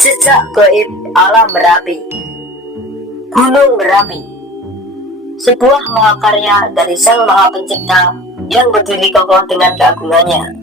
Jejak gaib alam Merapi. Gunung Merapi, sebuah mahakarya dari Sang Maha Pencipta yang berdiri kokoh dengan keagungannya.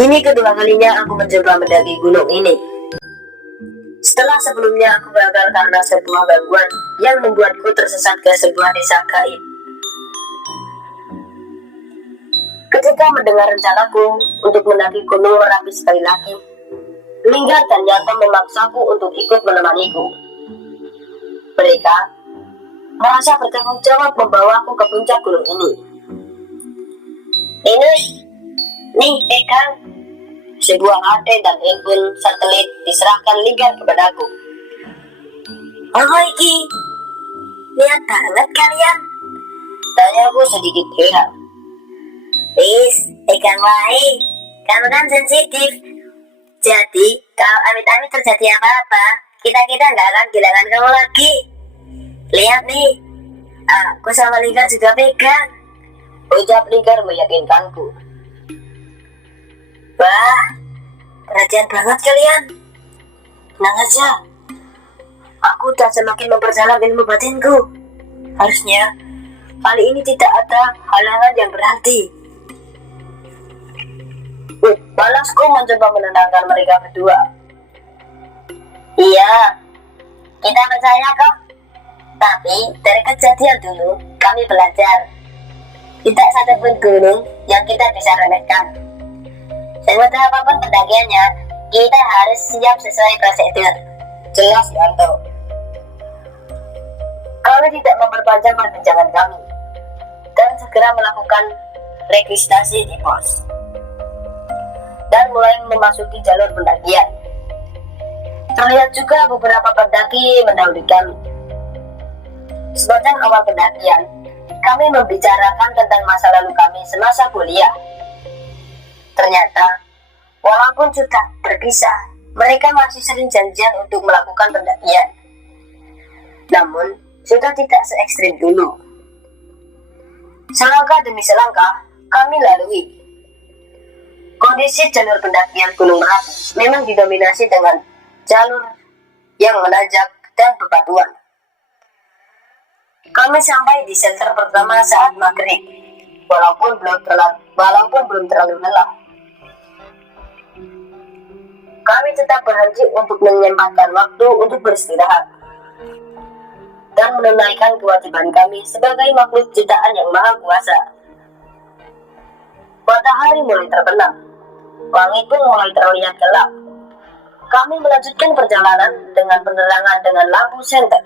Ini kedua kalinya aku mencoba mendaki gunung ini. Setelah sebelumnya aku gagal karena sebuah gangguan yang membuatku tersesat ke sebuah desa gaib. Ketika mendengar rencanaku untuk mendaki Gunung Merapi sekali lagi, Linggar dan Yanto memaksaku untuk ikut menemaniku. Mereka merasa bertanggung jawab membawaku ke puncak gunung ini. Linus, nih pegang. Sebuah HP dan handphone satelit diserahkan Linggar kepadaku. Oh iki, lihat banget kalian. Tanyaku sedikit heran. Please, pegang wae. Kamu kan sensitif. Jadi, kalau amit-amit terjadi apa-apa, kita nggak akan kehilangan kamu lagi. Lihat nih, aku sama Linggar juga pegang. Ucap Linggar meyakinkanku. Wah, perhatian banget kalian. Tenang aja, aku udah semakin memperdalam ilmu batinku. Harusnya kali ini tidak ada halangan yang berarti. Balasku mencoba menenangkan mereka berdua. Iya, kita percaya kok. Tapi dari kejadian dulu kami belajar, tidak satupun gunung yang kita bisa remehkan. Semudah apapun pendakiannya, kita harus siap sesuai prosedur. Jelas Yanto. Kami tidak memperpanjang perbincangan kami dan segera melakukan registrasi di pos dan mulai memasuki jalur pendakian. Terlihat juga beberapa pendaki mendahului kami. Sepanjang awal pendakian, kami membicarakan tentang masa lalu kami semasa kuliah. Ternyata, walaupun sudah berpisah, mereka masih sering janjian untuk melakukan pendakian. Namun, sudah tidak se ekstrim dulu. Selangkah demi selangkah, kami lalui. Kondisi jalur pendakian Gunung Merapi memang didominasi dengan jalur yang menanjak dan bebatuan. Kami sampai di shelter pertama saat maghrib, walaupun belum terlalu lelah. Kami tetap berhenti untuk menyempatkan waktu untuk beristirahat dan menunaikan kewajiban kami sebagai makhluk ciptaan yang maha kuasa. Matahari mulai terbenam, langit pun mulai terlihat gelap. Kami melanjutkan perjalanan dengan penerangan dengan lampu senter.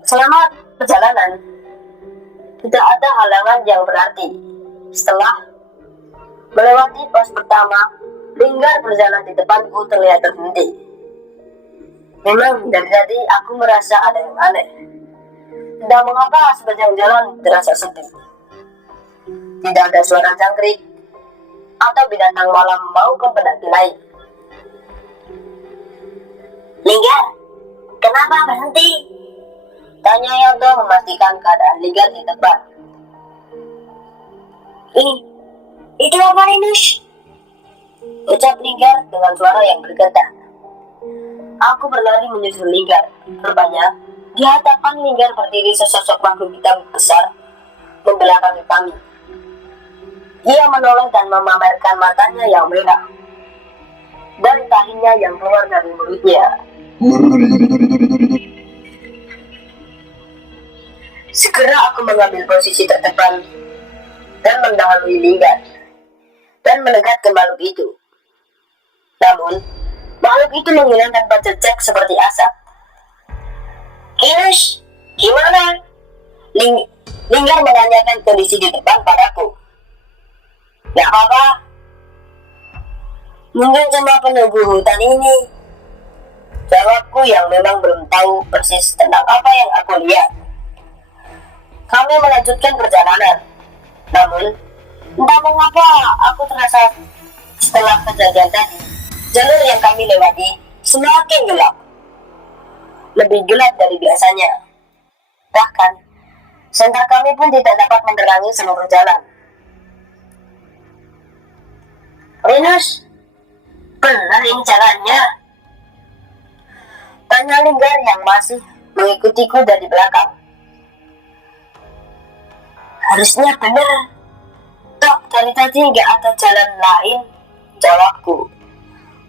Selama perjalanan, tidak ada halangan yang berarti. Setelah melewati pos pertama, Linggar berjalan di depanku terlihat terhenti. Memang dari tadi aku merasa ada yang aneh. Tidak mengapa sepanjang jalan terasa sepi. Tidak ada suara jangkrik atau binatang malam maupun pendaki lain. Linggar, kenapa berhenti? Tanya Yanto memastikan keadaan Linggar di tempat. Itu apa Linus? Ucap Linggar dengan suara yang bergetar. Aku berlari menyusul Linggar. Rupanya, di hadapan Linggar berdiri sesosok makhluk hitam besar membelakangi kami. Ia menoleh dan memamerkan matanya yang merah dan tahinya yang keluar dari mulutnya. Segera aku mengambil posisi terdepan dan mendahului Linggar dan mendekat ke makhluk itu. Namun, makhluk itu menghilang tanpa jejak seperti asap. Linus, gimana? Linggar menanyakan kondisi di depan padaku. Gak apa-apa. Mungkin cuma penunggu hutan ini. Jawabku yang memang belum tahu persis tentang apa yang aku lihat. Kami melanjutkan perjalanan. Namun, entah mengapa aku terasa setelah kejadian tadi, jalur yang kami lewati semakin gelap. Lebih gelap dari biasanya. Bahkan, senter kami pun tidak dapat menerangi seluruh jalan. Linus, Benar ini jalannya? Tanya Linggar yang masih mengikutiku dari belakang. Harusnya benar. Tok, dari tadi nggak ada jalan lain, jawabku.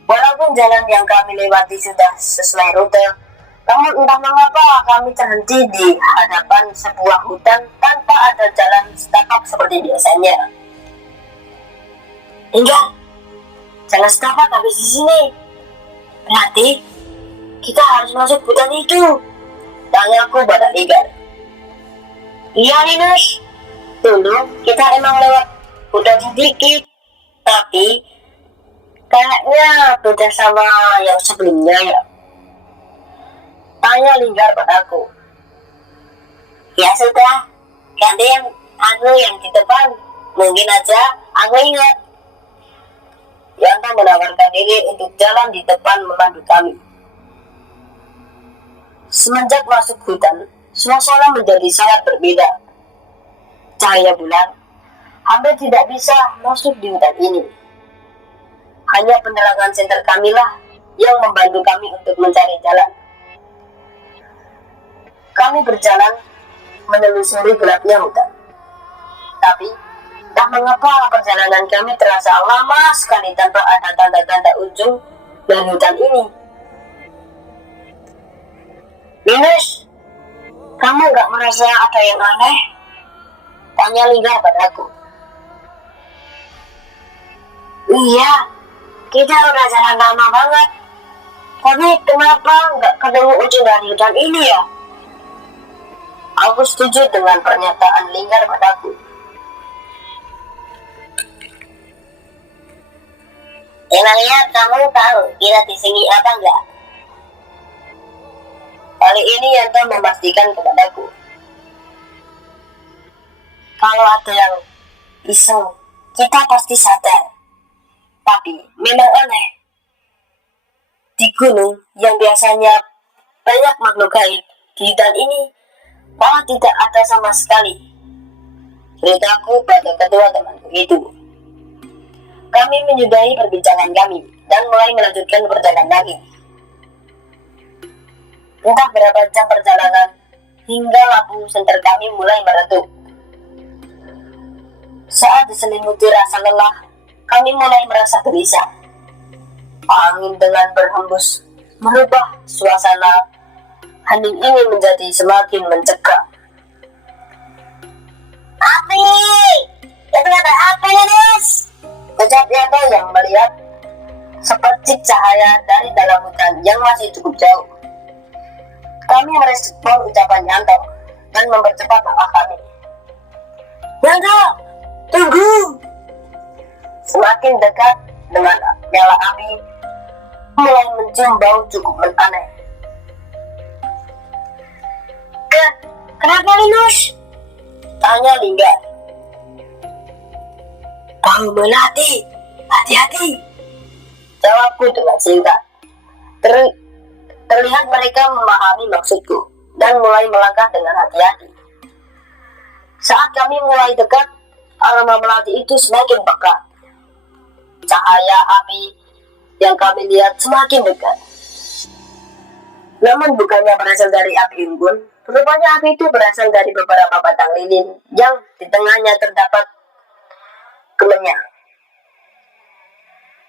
Walaupun jalan yang kami lewati sudah sesuai rute, namun entah mengapa kami terhenti di hadapan sebuah hutan tanpa ada jalan setapak seperti biasanya. Enggak, jalan setapak habis di sini. Berarti kita harus masuk hutan itu, tanyaku pada Linggar. Iya Linus, dulu kita emang lewat hutan sedikit, tapi kayaknya beda sama yang sebelumnya ya, tanya Linggar padaku. Ya sudah, ganti yang di depan, mungkin aja aku ingat. Yanto menawarkan diri untuk jalan di depan memandu kami. Semenjak masuk hutan, suasana menjadi sangat berbeda. Cahaya bulan hampir tidak bisa masuk di hutan ini. Hanya penerangan senter kamilah yang membantu kami untuk mencari jalan. Kami berjalan menelusuri gelapnya hutan. Tapi entah mengapa perjalanan kami terasa lama sekali tanpa ada tanda-tanda ujung dari hutan ini. Linus, kamu gak merasa ada yang aneh? Tanya Linggar padaku. Iya, kita udah jalan lama banget. Tapi kenapa gak ketemu ujung dari hutan ini ya? Aku setuju dengan pernyataan Linggar padaku. Emangnya kamu tahu kita di sini apa enggak? Kali ini Yanto memastikan kepadaku. Kalau ada yang iseng, kita pasti sadar. Tapi memang aneh. Di gunung yang biasanya banyak makhluk gaib, di hutan ini malah tidak ada sama sekali. Ceritaku pada kedua temanku itu. Kami menyudahi perbincangan kami dan mulai melanjutkan perjalanan lagi. Entah berapa jam perjalanan hingga lampu senter kami mulai meredup. Saat diselimuti rasa lelah, kami mulai merasa gelisah. Angin dengan berhembus merubah suasana hening ini menjadi semakin mencekam. Api! Itu ada api, Linus! Ucap Yanto yang melihat sepercik cahaya dari dalam hutan yang masih cukup jauh. Kami merespon ucapan Yanto dan mempercepat langkah kami. Yanto, tunggu! Semakin dekat dengan nyala api, mulai mencium bau cukup aneh. Kenapa Linus? Tanya Linggar. Bau melati, hati-hati, jawabku dengan singkat. Terlihat mereka memahami maksudku dan mulai melangkah dengan hati-hati. Saat kami mulai dekat, aroma melati itu semakin pekat. Cahaya api yang kami lihat semakin dekat. Namun bukannya berasal dari api unggun, rupanya api itu berasal dari beberapa batang lilin yang di tengahnya terdapat kemenyan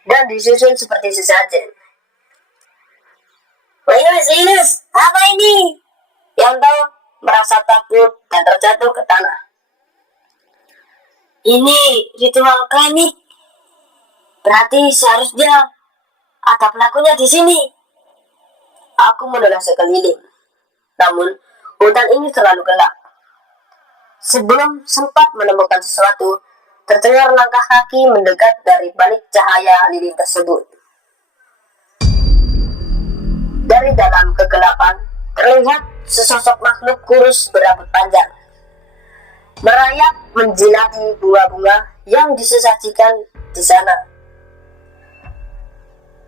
dan disusun seperti sesajen. Linus, apa ini? Yanto merasa takut dan terjatuh ke tanah. Ini ritual klinik. Berarti seharusnya ada pelakunya di sini. Aku menoleh sekeliling. Namun hutan ini terlalu gelap. Sebelum sempat menemukan sesuatu, terdengar langkah kaki mendekat dari balik cahaya lilin tersebut. Dari dalam kegelapan, terlihat sesosok makhluk kurus berambut panjang, merayap menjilati buah bunga yang disesajikan di sana.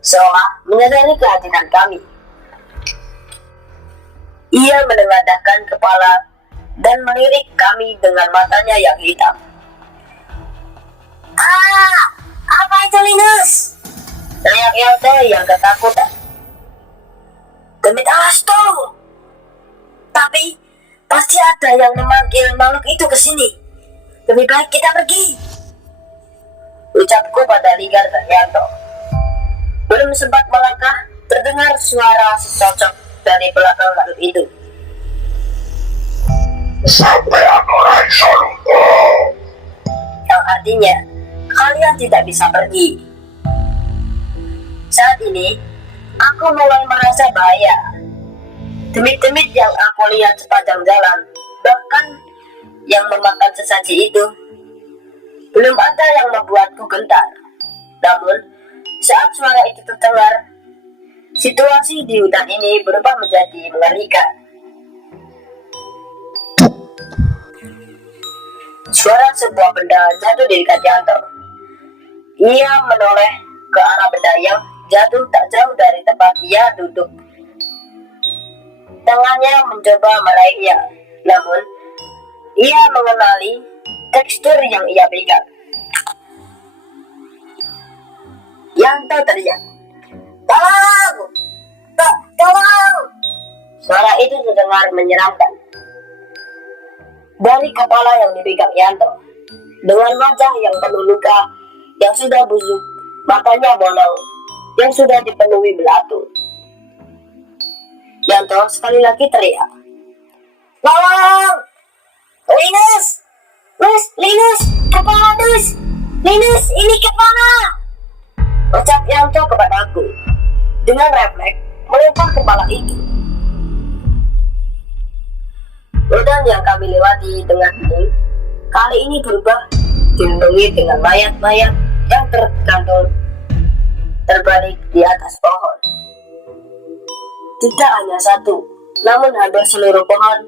Seolah menyadari kehadiran kami. Ia menengadahkan kepala dan melirik kami dengan matanya yang hitam. Apa itu Linus? Teriak Yanto yang ketakutan. Demi Astu, tapi pasti ada yang memanggil makhluk itu ke sini. Lebih baik kita pergi, ucapku pada Ligar dan Yanto. Belum sempat melangkah, terdengar suara sesosok dari belakang makhluk itu. Sampai Rai Saruko. Yang artinya, kalian tidak bisa pergi. Saat ini, aku mulai merasa bahaya. Demit-demit yang aku lihat sepanjang jalan, bahkan yang memakan sesaji itu, belum ada yang membuatku gentar. Namun, saat suara itu terdengar, situasi di hutan ini berubah menjadi mengerikan. Suara sebuah benda jatuh di dekat Yanto. Ia menoleh ke arah benda yang jatuh tak jauh dari tempat ia duduk. Tangannya mencoba meraihnya, namun ia mengenali tekstur yang ia pegang. Yanto teriak, "Tolong! Tolong!" Suara itu terdengar menyeramkan. Dari kepala yang dipegang Yanto, dengan wajah yang penuh luka, yang sudah busuk, matanya bolong, yang sudah dipenuhi belatu. Yanto sekali lagi teriak, "Tolong! Linus! Linus! Kepala Linus! Linus, ini kepala!" Ucap Yanto kepadaku. Dengan refleks, melempar kepala itu. Hutan yang kami lewati dengan hening kali ini berubah dilindungi dengan mayat-mayat yang tergantung terbalik di atas pohon. Tidak hanya satu, namun hampir seluruh pohon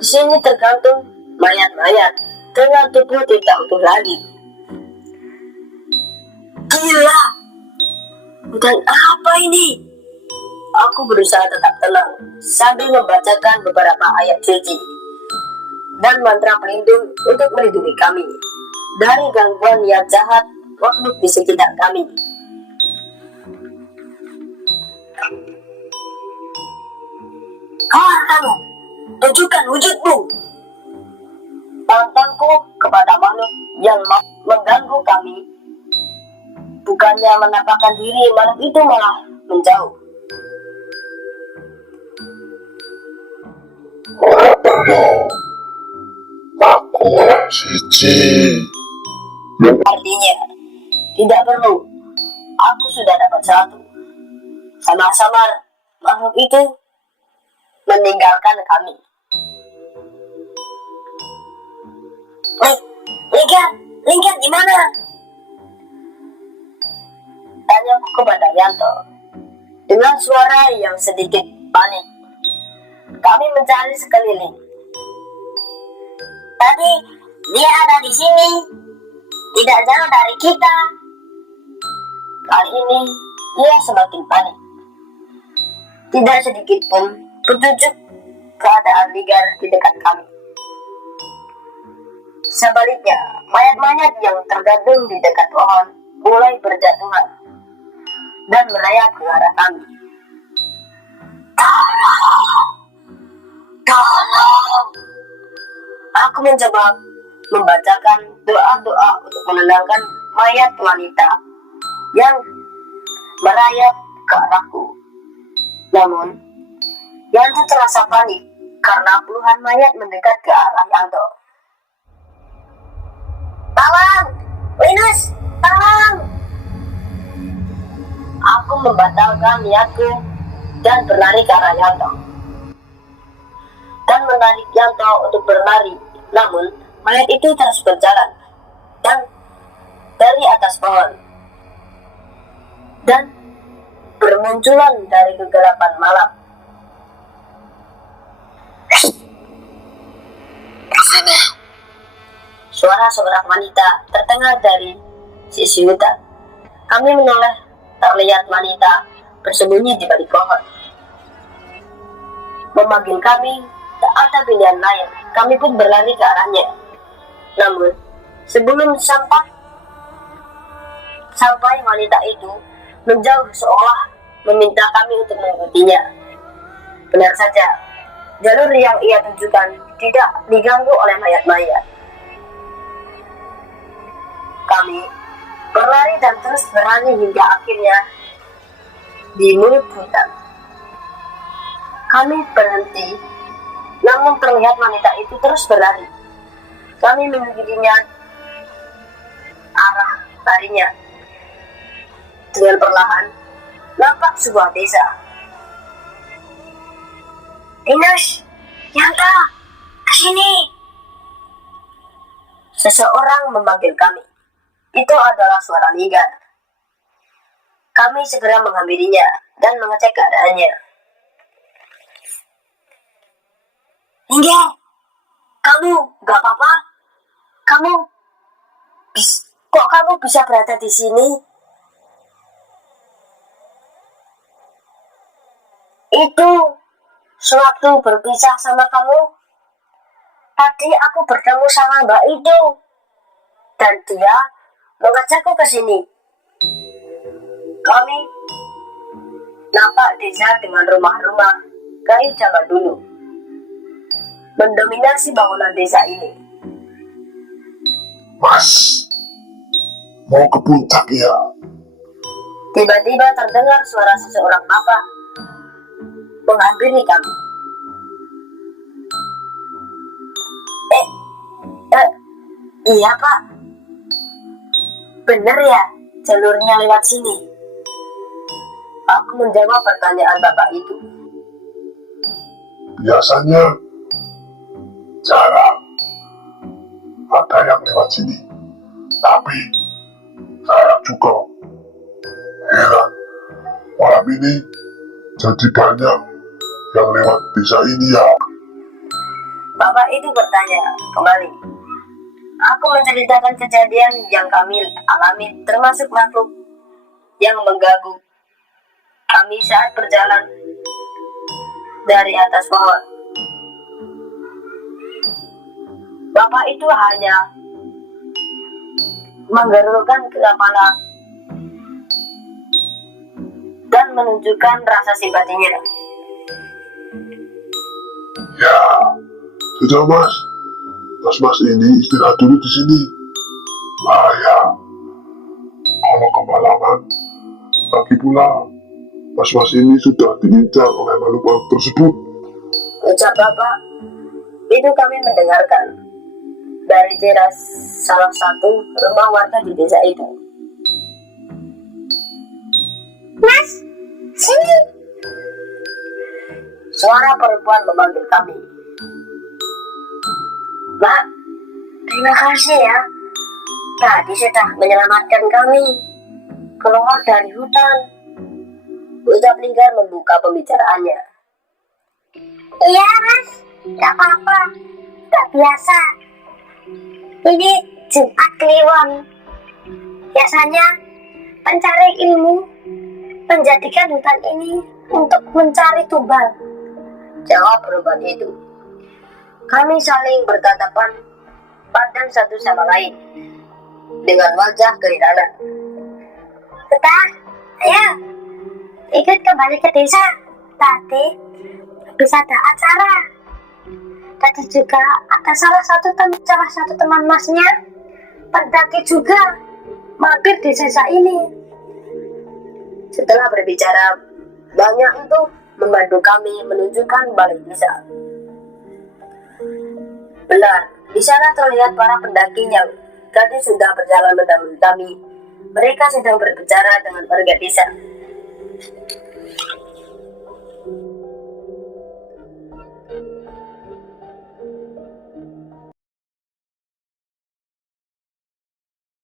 di sini tergantung mayat-mayat dengan tubuh tidak utuh lagi. Gila! Hutan apa ini? Aku berusaha tetap tenang sambil membacakan beberapa ayat suci dan mantra pelindung untuk melindungi kami dari gangguan yang jahat makhluk di sekitar kami. Keluar kamu, tunjukkan wujudmu. Pantangku kepada makhluk yang mengganggu kami. Bukannya menampakkan diri, makhluk itu malah menjauh. Aku Cici. Artinya, tidak perlu. Aku sudah dapat satu. Sama-sama makhluk itu meninggalkan kami. Lingkar di mana? Tanyaku kepada Yanto dengan suara yang sedikit panik. Kami mencari sekeliling. Tadi dia ada di sini, tidak jauh dari kita. Kali ini dia semakin panik. Tidak sedikit pun petunjuk keadaan Ligar di dekat kami. Sebaliknya, mayat-mayat yang tergantung di dekat pohon mulai berjatuhan dan merayap ke arah kami. Tolong! Aku mencoba membacakan doa-doa untuk menenangkan mayat wanita yang merayap ke arahku. Namun, Yanto terasa panik karena puluhan mayat mendekat ke arah Yanto. Tolong! Linus! Tolong! Aku membatalkan niatku dan berlari ke arah Yanto. Dan menarik Yanto untuk berlari. Namun, mayat itu terus berjalan. Dan dari atas pohon. Dan bermunculan dari kegelapan malam. Sana. Suara seorang wanita terdengar dari sisi hutan. Kami menoleh, terlihat wanita bersembunyi di balik pohon. Memanggil kami, tak ada pilihan lain. Kami pun berlari ke arahnya. Namun, sebelum sampai wanita itu menjauh seolah meminta kami untuk mengikutinya. Benar saja, jalur yang ia tunjukkan tidak diganggu oleh mayat-mayat. Kami berlari dan terus berlari hingga akhirnya di mulut hutan. Kami berhenti, namun terlihat wanita itu terus berlari. Kami mengikutinya arah larinya. Dengan perlahan, nampak sebuah desa. Dinos, Yanta, kesini. Seseorang memanggil kami. Itu adalah suara Linggar. Kami segera menghampirinya dan mengecek keadaannya. Linggar, kamu gak apa-apa? Kok kamu bisa berada di sini? Itu sewaktu berpisah sama kamu. Tadi aku bertemu sama Mbak itu dan dia mengajakku ke sini. Kami nampak desa dengan rumah-rumah kayu zaman dulu mendominasi bangunan desa ini. Mas, mau ke puncak ya? Tiba-tiba terdengar suara seseorang bapak menghampiri kami. Iya Pak, bener ya jalurnya lewat sini? Aku menjawab pertanyaan bapak itu. Biasanya jarang ada yang lewat sini. Tapi saya juga heran, malam ini jadi banyak yang lewat desa ini ya. Bapak itu bertanya kembali. Aku menceritakan kejadian yang kami alami, termasuk makhluk yang mengganggu kami saat berjalan dari atas pohon. Bapak itu hanya menggerulkan kepala dan menunjukkan rasa simpatinya. Ya, sudah mas. Mas ini istirahat dulu di sini. Bahaya kalau kemalaman. Lagi pula, mas ini sudah diincar oleh makhluk tersebut. Ucap bapak itu kami mendengarkan dari teras salah satu rumah warga di desa itu. Mas, sini. Suara perempuan memanggil kami. Mbak, terima kasih ya. Tadi sudah menyelamatkan kami keluar dari hutan. Ucap Linggar membuka pembicaraannya. Iya mas, gak apa-apa, gak biasa. Ini Jumat Kliwon. Biasanya pencari ilmu menjadikan hutan ini untuk mencari tumbal. Jawab perempuan itu. Kami saling bertatapan pandang satu sama lain dengan wajah keheranan. Betah, ayo ikut kembali ke desa. Tadi bisa ada acara. Tadi juga ada salah satu teman masnya pendaki juga mampir di desa ini. Setelah berbicara banyak itu membantu kami menunjukkan balik desa. Benar, di sana terlihat para pendaki yang tadi sudah berjalan mendahului kami. Mereka sedang berbicara dengan warga desa.